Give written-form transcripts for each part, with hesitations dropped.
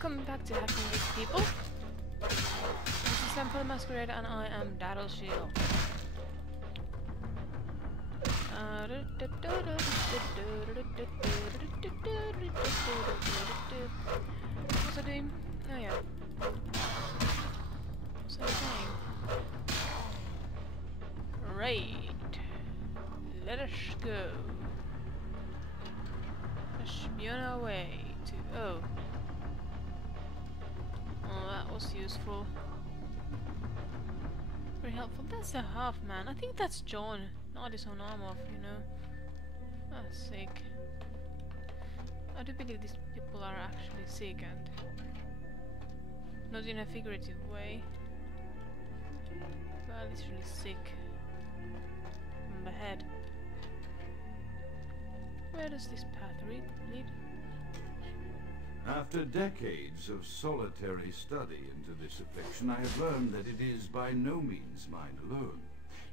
Welcome back to Hacking with People. This is Sam for the Masquerade and I am Darelshiel. What was I doing? Oh yeah. What was I saying? Right. Let us go. Let's be on our way to... Oh, that was useful. Very helpful. That's a half man. I think that's John. Not his own arm off, you know. That's sick. I do believe these people are actually sick and not in a figurative way, but literally sick from the head. Where does this path lead? After decades of solitary study into this affliction, I have learned that it is by no means mine alone.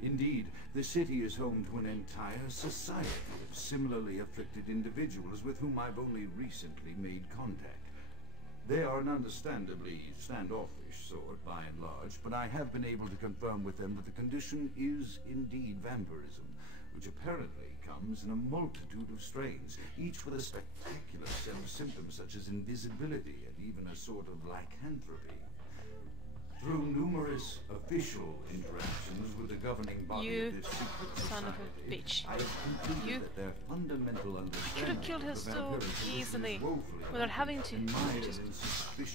Indeed, the city is home to an entire society of similarly afflicted individuals with whom I've only recently made contact. They are an understandably standoffish sort, by and large, but I have been able to confirm with them that the condition is indeed vampirism, which apparently comes in a multitude of strains, each with a spectacular set of symptoms such as invisibility and even a sort of lycanthropy. Through numerous official interactions with the governing body of this secret society, I have concluded that their fundamental understanding could have killed her so easily without having to just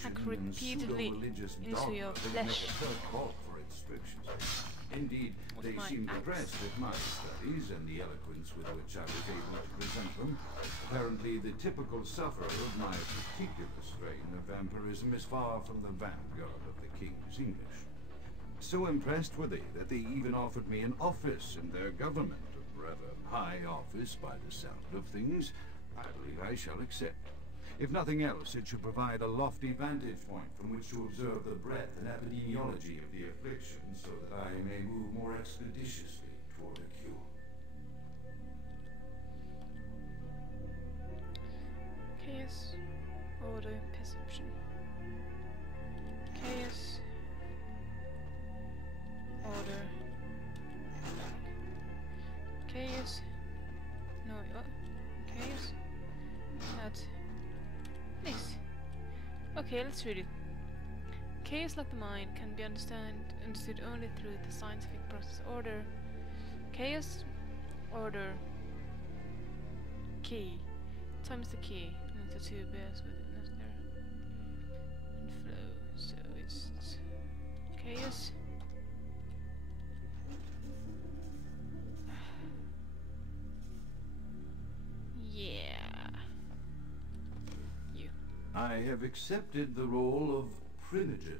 hack repeatedly into your flesh. Indeed, they seemed impressed with my studies and the eloquence with which I was able to present them. Apparently, the typical sufferer of my particular strain of vampirism is far from the vanguard of the King's English. So impressed were they that they even offered me an office in their government, a rather high office by the sound of things. I believe I shall accept. If nothing else, it should provide a lofty vantage point from which to observe the breadth and epidemiology of the affliction, so that I may move more expeditiously toward a cure. Chaos, order, perception. Chaos, order, chaos. No, what? Chaos. That. This. Okay, let's read it. Chaos, like the mind, can be understood only through the scientific process. Order. Chaos. Order. Key. Time is the key. And the two bears with it necessary. And flow. So it's chaos. Yeah. I have accepted the role of Primogen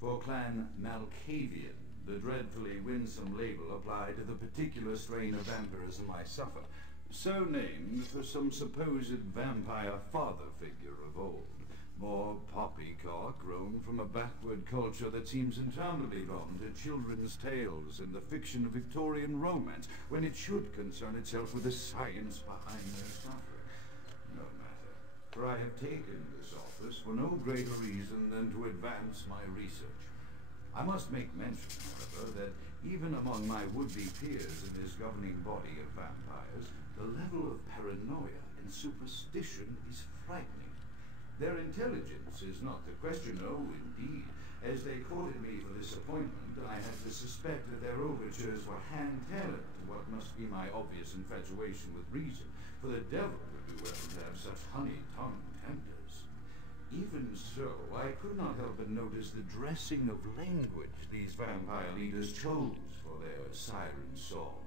for Clan Malkavian, the dreadfully winsome label applied to the particular strain of vampirism I suffer, so named for some supposed vampire father figure of old. More poppycock grown from a backward culture that seems interminably drawn to children's tales and the fiction of Victorian romance, when it should concern itself with the science behind their suffering. No matter, for I have taken this office for no greater reason than to advance my research. I must make mention, however, that even among my would-be peers in this governing body of vampires, the level of paranoia and superstition is frightening. Their intelligence is not the question, oh, indeed. As they courted me for this appointment, I had to suspect that their overtures were hand-tailored to what must be my obvious infatuation with reason, for the devil would do well to have such honey-tongued tempters. Even so, I could not help but notice the dressing of language these vampire leaders chose for their siren song.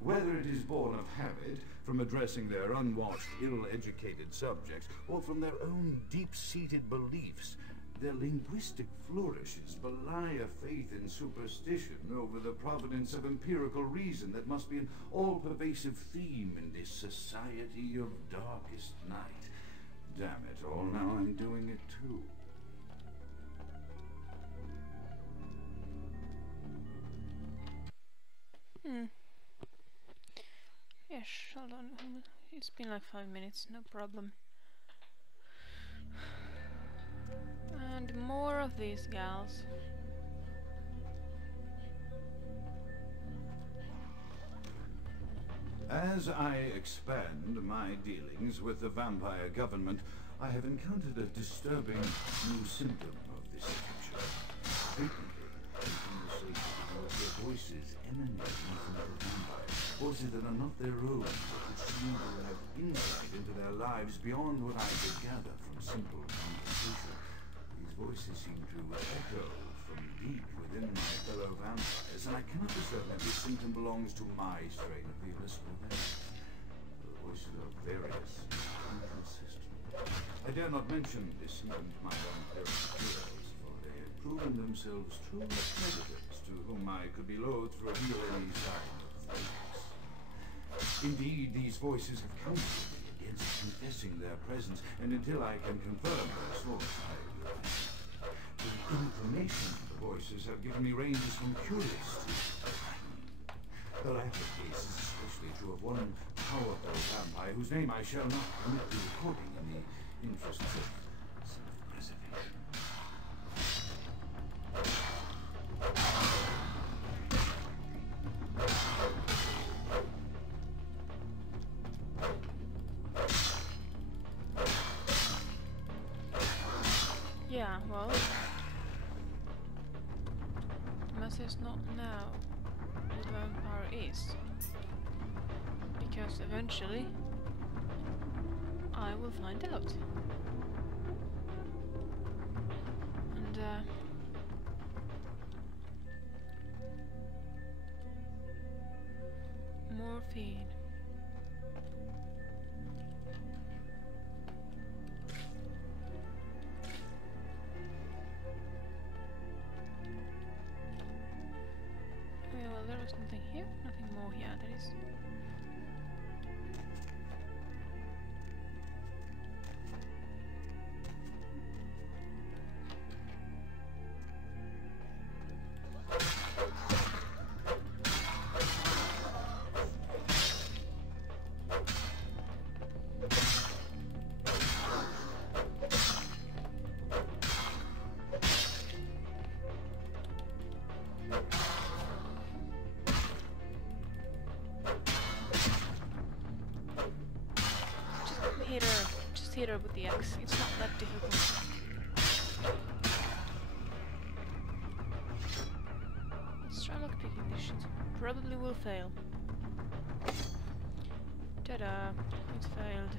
Whether it is born of habit, from addressing their unwashed, ill-educated subjects, or from their own deep-seated beliefs, their linguistic flourishes belie a faith in superstition over the providence of empirical reason that must be an all-pervasive theme in this society of darkest night. Damn it all, now I'm doing it too. Yes, hold on. It's been like 5 minutes, no problem. Please, gals. As I expand my dealings with the vampire government, I have encountered a disturbing new symptom of this affliction. Frequently, in conversation, I will hear voices emanating from the vampires, voices that are not their own, but that seem to have insight into their lives beyond what I could gather from simple conversation. These voices seem to echo from deep within my fellow vampires, and I cannot be certain that this symptom belongs to my strain of the illicit event. The voices are various and inconsistent. I dare not mention this symptom to my vampiric heroes, for they have proven themselves true predators to whom I could be loath to reveal any sign of weakness. Indeed, these voices have counseled me against confessing their presence, and until I can confirm their source, I will. The information the voices have given me ranges from curious to frightening. The latter case is especially true of one powerful vampire whose name I shall not permit the recording in the interests of self-preservation. Yeah, well, the message is not now who the vampire is, because eventually I will find out. And morphine. Well, there is nothing here, nothing more here, there is. Just hit her with the axe. It's not that difficult. Let's try lockpicking this shit. Probably will fail. Ta-da! It failed.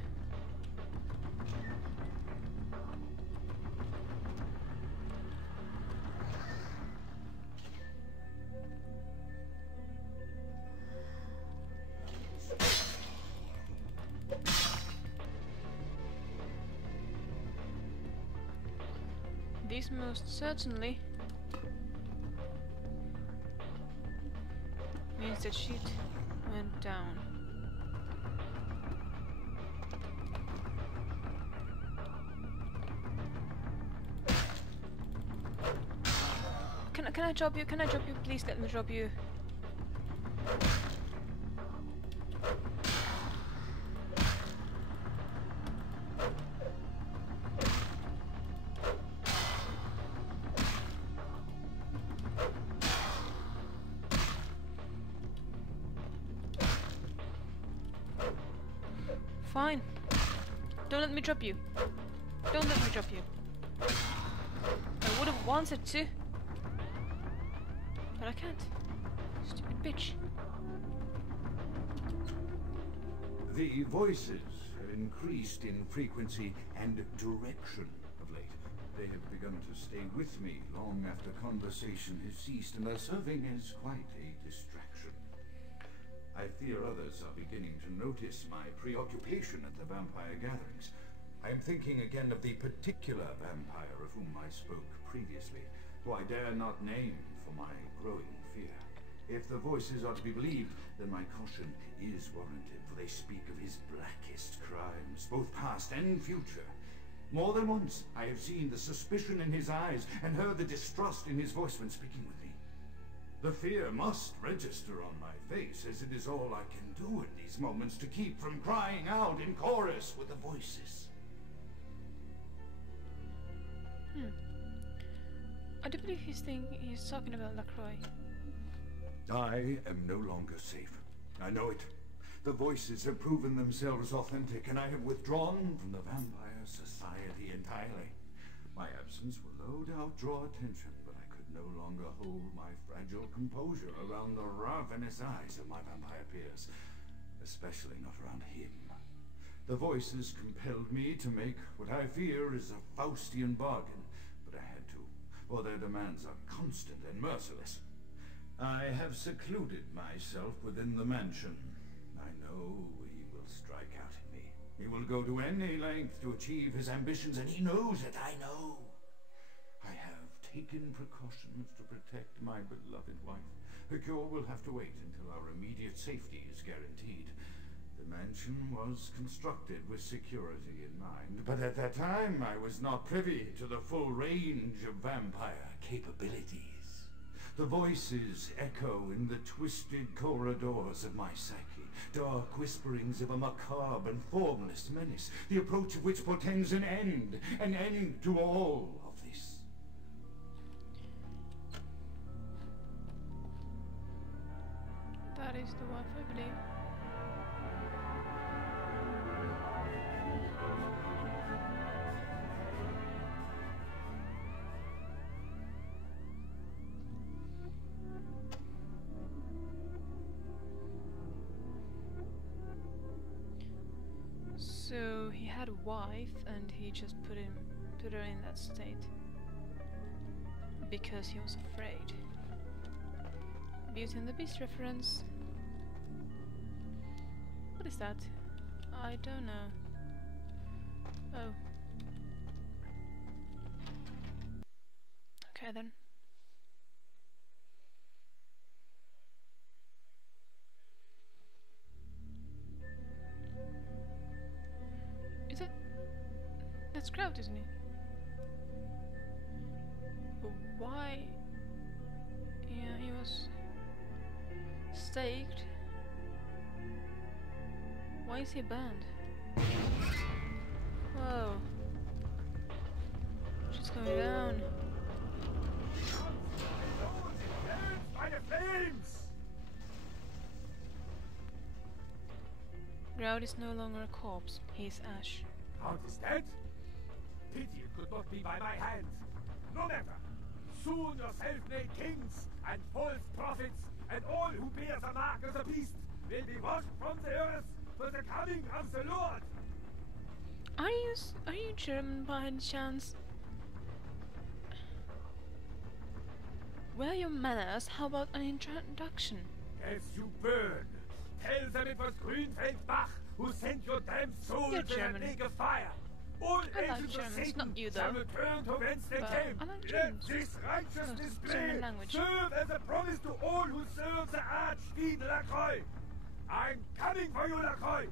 This most certainly means that shit went down. Can I drop you? Can I drop you? Please let me drop you. Fine. Don't let me drop you. Don't let me drop you. I would have wanted to, but I can't. Stupid bitch. The voices have increased in frequency and direction of late. They have begun to stay with me long after conversation has ceased and are serving as quite a distraction. I fear others are beginning to notice my preoccupation at the vampire gatherings. I am thinking again of the particular vampire of whom I spoke previously, who I dare not name for my growing fear. If the voices are to be believed, then my caution is warranted, for they speak of his blackest crimes, both past and future. More than once I have seen the suspicion in his eyes and heard the distrust in his voice when speaking with me. The fear must register on my face, as it is all I can do in these moments to keep from crying out in chorus with the voices. I do believe he's talking about LaCroix. I am no longer safe. I know it. The voices have proven themselves authentic, and I have withdrawn from the Vampire Society entirely. My absence will no doubt draw attention, but I could no longer hold my fragile composure around the ravenous eyes of my vampire peers, especially not around him. The voices compelled me to make what I fear is a Faustian bargain, but I had to, for their demands are constant and merciless. I have secluded myself within the mansion. I know he will strike out at me. He will go to any length to achieve his ambitions, and he knows that I know. I have taken precautions to protect my beloved wife. The cure will have to wait until our immediate safety is guaranteed. The mansion was constructed with security in mind, but at that time I was not privy to the full range of vampire capabilities. The voices echo in the twisted corridors of my psyche, dark whisperings of a macabre and formless menace, the approach of which portends an end to all of this. That is the wife, I believe. So he had a wife, and he just put her in that state because he was afraid. Beauty and the Beast reference. What is that? I don't know. Oh. Okay then. Is it? That's Grout, isn't it? But why? Yeah, he was staked. Why is he banned? Whoa. She's going down. By the flames! Grout is no longer a corpse, he is ash. Grout is dead? Pity it could not be by my hand. No matter. Soon your self-made kings and false prophets and all who bear the mark of the beast will be washed from the earth for the coming of the Lord. Are you German by any chance? Where are your manners? How about an introduction? As you burn, tell them it was Grünfeld Bach who sent your damned soul You're to German. the lake of fire. All I like agents of Germans, Satan not you, though. shall return to whence they But came. I like Let Germans. this righteous German display language. serve as a promise to all who serve the Archfiend LaCroix. I'm coming for you, LaCroix.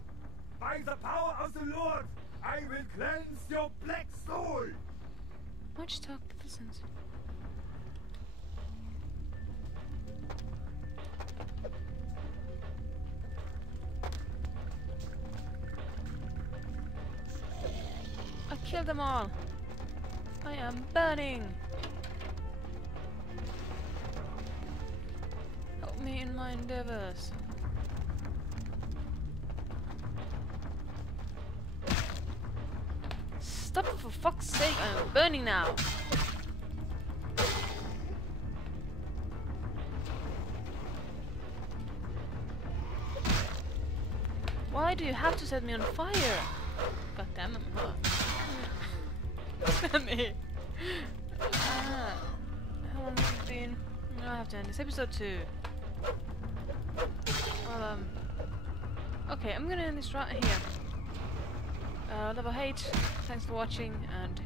By the power of the Lord, I will cleanse your black soul. Much talk, doesn't. I killed them all. I am burning. Help me in my endeavors. Stop it, for fuck's sake, I'm burning now. Why do you have to set me on fire? God damn it. Look at me. How long has it been? No, I have to end this. Episode 2. Well, okay, I'm gonna end this right here. Love or hate, thanks for watching, and